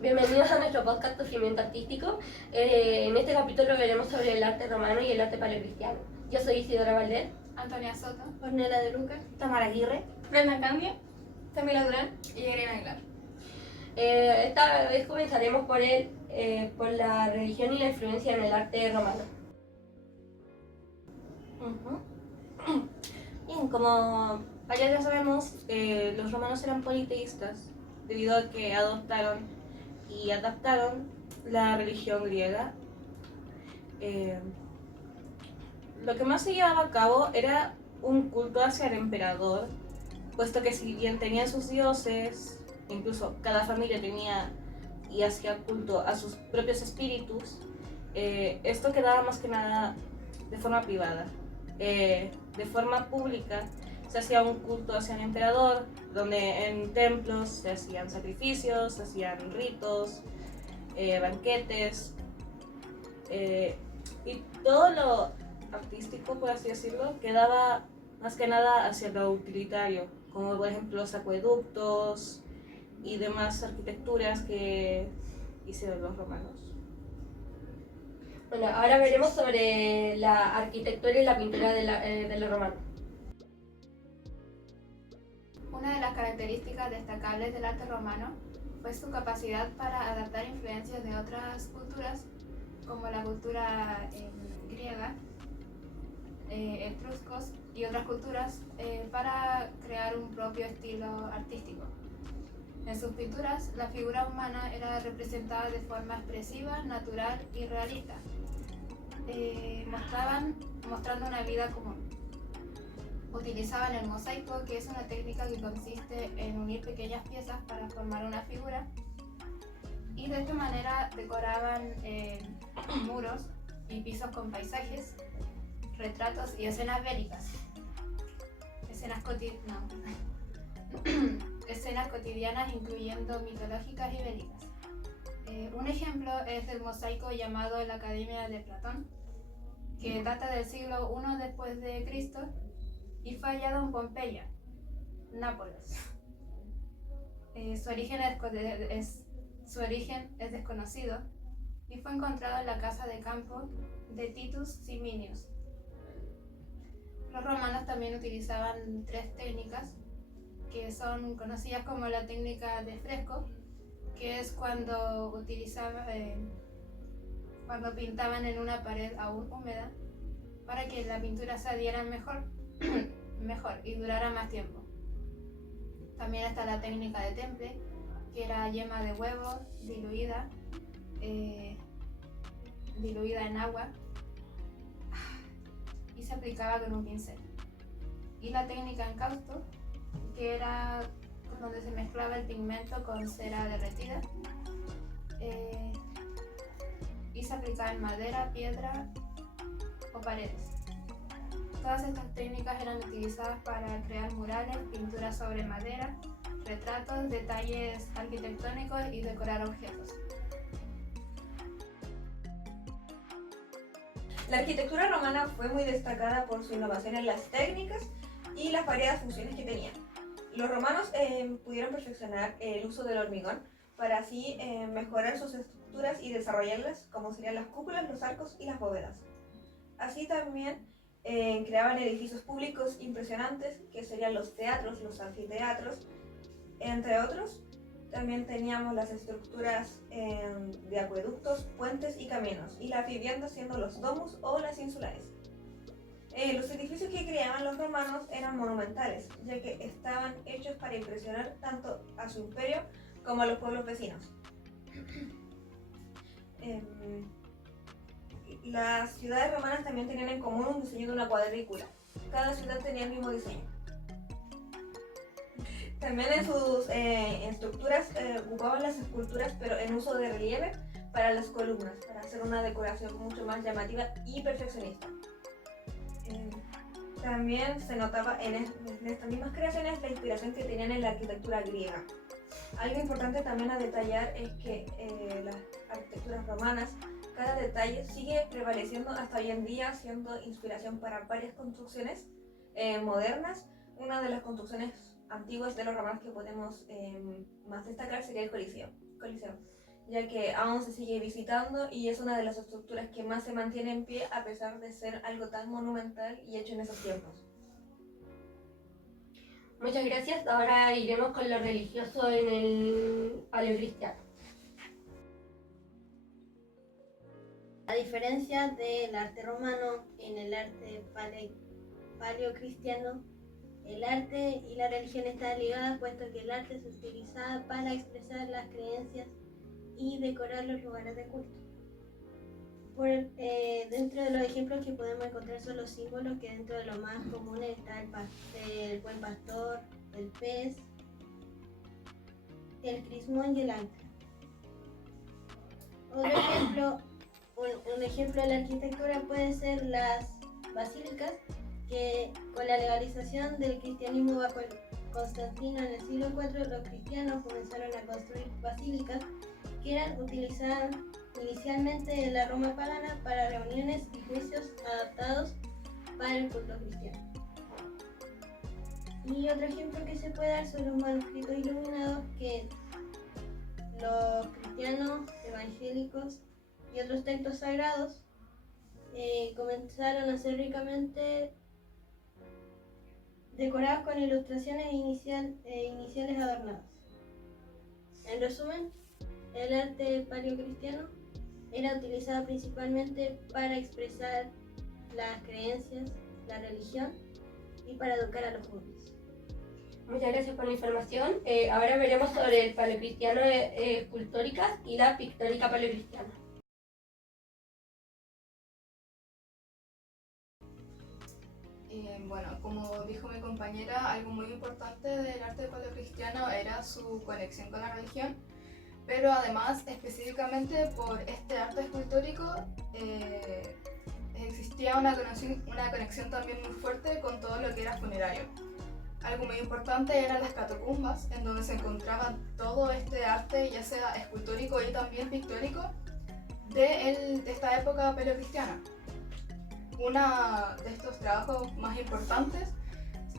Bienvenidos a nuestro podcast Conocimiento Artístico. En este capítulo veremos sobre el arte romano y el arte paleocristiano. Yo soy Isidora Valdés, Antonia Soto, Ornella de Lucas, Tamara Aguirre, Brenda Candia, Camila Durán y Irene Aguilar. Esta vez comenzaremos por la religión y la influencia en el arte romano. Bien, como ya sabemos, los romanos eran politeístas debido a que adoptaron y adaptaron la religión griega. Lo que más se llevaba a cabo era un culto hacia el emperador, puesto que si bien tenían sus dioses, incluso cada familia tenía y hacía culto a sus propios espíritus, esto quedaba más que nada de forma privada. De forma pública se hacía un culto hacia el emperador, donde en templos se hacían sacrificios, se hacían ritos, banquetes, y todo lo artístico, por así decirlo, quedaba más que nada hacia lo utilitario, como por ejemplo los acueductos y demás arquitecturas que hicieron los romanos. Bueno, ahora veremos sobre la arquitectura y la pintura de los romanos. Una de las características destacables del arte romano fue su capacidad para adaptar influencias de otras culturas, como la cultura griega, etruscos y otras culturas, para crear un propio estilo artístico. En sus pinturas, la figura humana era representada de forma expresiva, natural y realista, mostrando una vida común. Utilizaban el mosaico, que es una técnica que consiste en unir pequeñas piezas para formar una figura, y de esta manera decoraban muros y pisos con paisajes, retratos y escenas bélicas, escenas cotidianas incluyendo mitológicas y bélicas. Un ejemplo es el mosaico llamado la Academia de Platón, que data del siglo I después de Cristo y fue hallado en Pompeya, Nápoles. Su origen es desconocido y fue encontrado en la casa de campo de Titus Siminius. Los romanos también utilizaban tres técnicas que son conocidas como la técnica de fresco, que es cuando pintaban en una pared aún húmeda para que la pintura se adhiera mejor y durara más tiempo. También está la técnica de temple, que era yema de huevo diluida en agua y se aplicaba con un pincel. Y la técnica encausto, que era donde se mezclaba el pigmento con cera derretida y se aplicaba en madera, piedra o paredes. Todas estas técnicas eran utilizadas para crear murales, pinturas sobre madera, retratos, detalles arquitectónicos y decorar objetos. La arquitectura romana fue muy destacada por su innovación en las técnicas y las variadas funciones que tenía. Los romanos pudieron perfeccionar el uso del hormigón para así mejorar sus estructuras y desarrollarlas, como serían las cúpulas, los arcos y las bóvedas. Así también creaban edificios públicos impresionantes, que serían los teatros, los anfiteatros, entre otros. También teníamos las estructuras de acueductos, puentes y caminos, y las viviendas siendo los domus o las insulares. Los edificios que creaban los romanos eran monumentales, ya que estaban hechos para impresionar tanto a su imperio como a los pueblos vecinos. Las ciudades romanas también tenían en común un diseño de una cuadrícula. Cada ciudad tenía el mismo diseño. También en sus estructuras ocupaban las esculturas, pero en uso de relieve para las columnas, para hacer una decoración mucho más llamativa y perfeccionista. También se notaba en estas mismas creaciones la inspiración que tenían en la arquitectura griega. Algo importante también a detallar es que las arquitecturas romanas, cada detalle sigue prevaleciendo hasta hoy en día, siendo inspiración para varias construcciones modernas. Una de las construcciones antiguas de los romanos que podemos más destacar sería el Coliseo. ya que aún se sigue visitando y es una de las estructuras que más se mantiene en pie a pesar de ser algo tan monumental y hecho en esos tiempos. Muchas gracias. Ahora iremos con lo religioso en el paleocristiano. A diferencia del arte romano, en el arte paleocristiano, el arte y la religión están ligadas, puesto que el arte se utilizaba para expresar las creencias y decorar los lugares de culto. Dentro de los ejemplos que podemos encontrar son los símbolos, que dentro de los más comunes está el buen pastor, el pez, el crismón y el ancla. Otro ejemplo, un ejemplo de la arquitectura puede ser las basílicas, que con la legalización del cristianismo bajo Constantino en el siglo IV, los cristianos comenzaron a construir basílicas que eran utilizadas inicialmente en la Roma pagana para reuniones y juicios adaptados para el culto cristiano. Y otro ejemplo que se puede dar son los manuscritos iluminados, que los cristianos evangélicos y otros textos sagrados comenzaron a ser ricamente decorados con ilustraciones iniciales adornadas. En resumen, el arte paleocristiano era utilizado principalmente para expresar las creencias, la religión y para educar a los jóvenes. Muchas gracias por la información. Ahora veremos sobre el paleocristiano escultóricas y la pictórica paleocristiana. Bueno, como dijo mi compañera, algo muy importante del arte paleocristiano era su conexión con la religión, pero además, específicamente por este arte escultórico, existía una conexión también muy fuerte con todo lo que era funerario. Algo muy importante eran las catacumbas, en donde se encontraba todo este arte, ya sea escultórico y también pictórico, de esta época paleocristiana. Uno de estos trabajos más importantes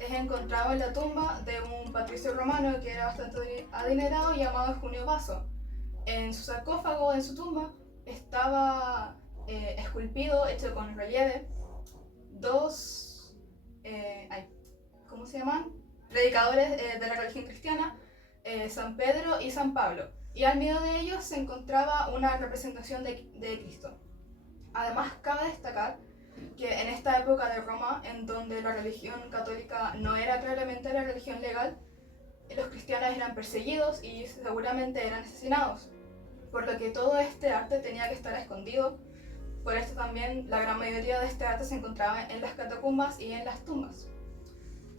es encontrado en la tumba de un patricio romano que era bastante adinerado, llamado Junio Baso. En su sarcófago, en su tumba, estaba esculpido, hecho con relieve, dos ¿cómo se llaman? Predicadores de la religión cristiana, San Pedro y San Pablo. Y al medio de ellos se encontraba una representación de Cristo. Además, cabe destacar que en esta época de Roma, en donde la religión católica no era claramente la religión legal, los cristianos eran perseguidos y seguramente eran asesinados, por lo que todo este arte tenía que estar escondido. Por esto también la gran mayoría de este arte se encontraba en las catacumbas y en las tumbas.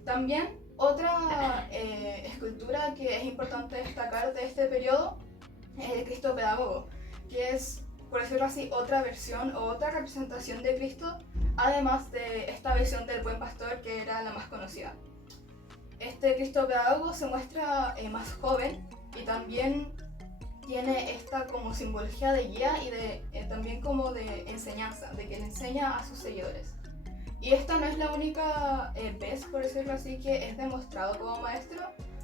También otra escultura que es importante destacar de este periodo es el Cristo Pedagogo, que es, por decirlo así, otra versión o otra representación de Cristo, además de esta visión del buen pastor, que era la más conocida. Este Cristo Pedagogo se muestra más joven y también tiene esta como simbología de guía y también como de enseñanza, de que le enseña a sus seguidores. Y esta no es la única vez, por decirlo así, que es demostrado como maestro,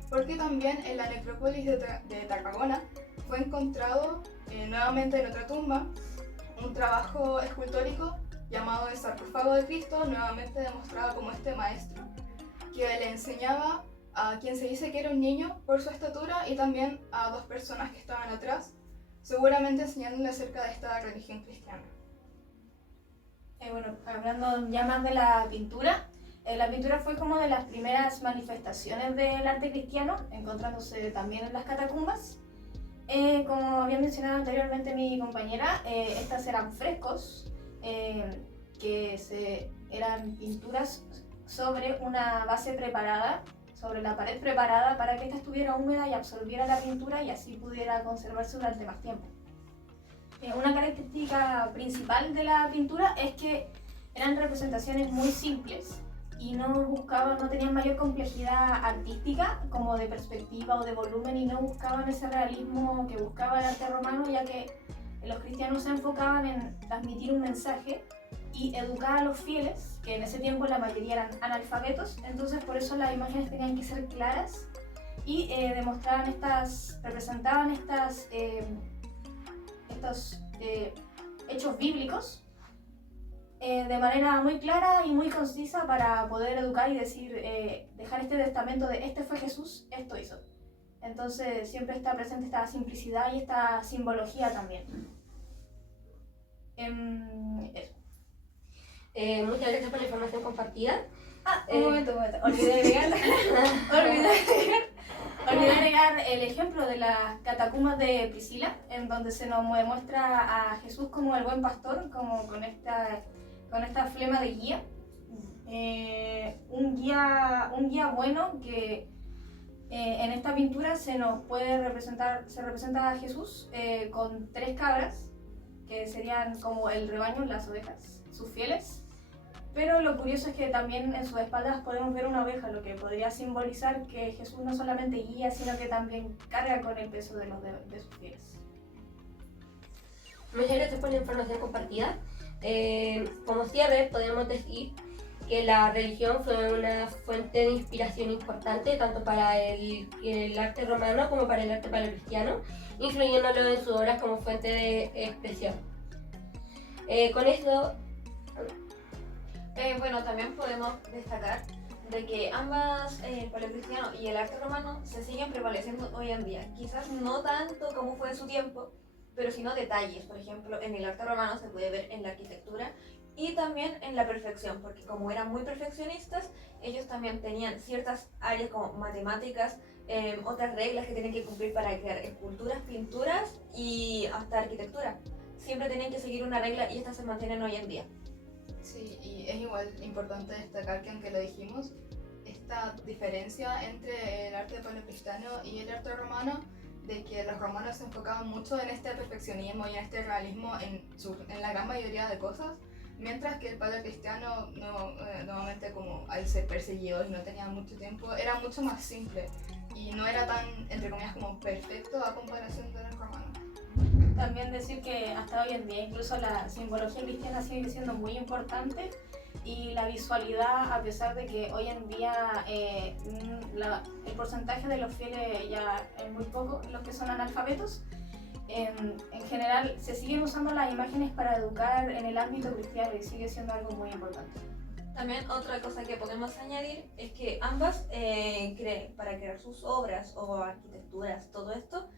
porque también en la necrópolis de Tarragona fue encontrado nuevamente en otra tumba un trabajo escultórico llamado el sarcófago de Cristo, nuevamente demostrado como este maestro, que le enseñaba a quien se dice que era un niño por su estatura y también a dos personas que estaban atrás, seguramente enseñándole acerca de esta religión cristiana. Bueno, hablando ya más de la pintura fue como de las primeras manifestaciones del arte cristiano, encontrándose también en las catacumbas. Como había mencionado anteriormente mi compañera, estas eran frescos, eran pinturas sobre una base preparada, sobre la pared preparada para que esta estuviera húmeda y absorbiera la pintura y así pudiera conservarse durante más tiempo. Una característica principal de la pintura es que eran representaciones muy simples y no tenían mayor complejidad artística como de perspectiva o de volumen, y no buscaban ese realismo que buscaba el arte romano, ya que los cristianos se enfocaban en transmitir un mensaje y educar a los fieles, que en ese tiempo la mayoría eran analfabetos, entonces por eso las imágenes tenían que ser claras y representaban estas estos hechos bíblicos de manera muy clara y muy concisa para poder educar y decir, dejar este testamento de este fue Jesús, esto hizo. Entonces siempre está presente esta simplicidad y esta simbología también. Eso. Muchas gracias por la información compartida. Un momento. Olvidé agregar el ejemplo de las catacumbas de Priscila, en donde se nos muestra a Jesús como el buen pastor, como con esta flema de guía. Un guía bueno que en esta pintura se representa a Jesús con 3 cabras, que serían como el rebaño, las ovejas, sus fieles. Pero lo curioso es que también en sus espaldas podemos ver una oveja, lo que podría simbolizar que Jesús no solamente guía, sino que también carga con el peso de sus fieles. Muchas gracias por la información compartida. Como cierre, podemos decir que la religión fue una fuente de inspiración importante tanto para el arte romano como para el arte paleocristiano, incluyéndolo en sus obras como fuente de expresión. Con esto... Bueno, también podemos destacar de que ambas, el paleocristiano y el arte romano, se siguen prevaleciendo hoy en día. Quizás no tanto como fue en su tiempo, pero sino detalles. Por ejemplo, en el arte romano se puede ver en la arquitectura y también en la perfección, porque como eran muy perfeccionistas, ellos también tenían ciertas áreas como matemáticas, otras reglas que tienen que cumplir para crear esculturas, pinturas y hasta arquitectura. Siempre tienen que seguir una regla y estas se mantienen hoy en día. Sí, y es igual importante destacar que, aunque lo dijimos, esta diferencia entre el arte paleocristiano y el arte romano, de que los romanos se enfocaban mucho en este perfeccionismo y en este realismo en la gran mayoría de cosas, mientras que el paleocristiano, nuevamente, como al ser perseguidos y no tenían mucho tiempo, era mucho más simple y no era tan, entre comillas, como perfecto a comparación de los romanos. También decir que hasta hoy en día incluso la simbología cristiana sigue siendo muy importante y la visualidad, a pesar de que hoy en día el porcentaje de los fieles ya es muy poco, los que son analfabetos, en general se siguen usando las imágenes para educar en el ámbito cristiano y sigue siendo algo muy importante. También otra cosa que podemos añadir es que ambas, para crear sus obras o arquitecturas, todo esto,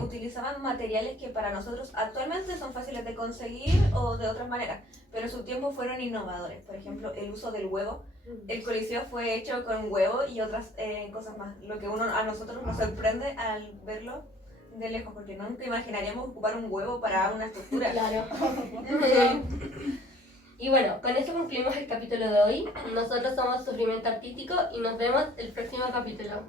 utilizaban materiales que para nosotros actualmente son fáciles de conseguir o de otras maneras, pero en su tiempo fueron innovadores. Por ejemplo, el uso del huevo. El Coliseo fue hecho con huevo y otras cosas más, lo que a nosotros nos sorprende al verlo de lejos, porque nunca imaginaríamos ocupar un huevo para una estructura. Claro. Y bueno, con eso concluimos el capítulo de hoy. Nosotros somos Sufrimiento Artístico y nos vemos el próximo capítulo.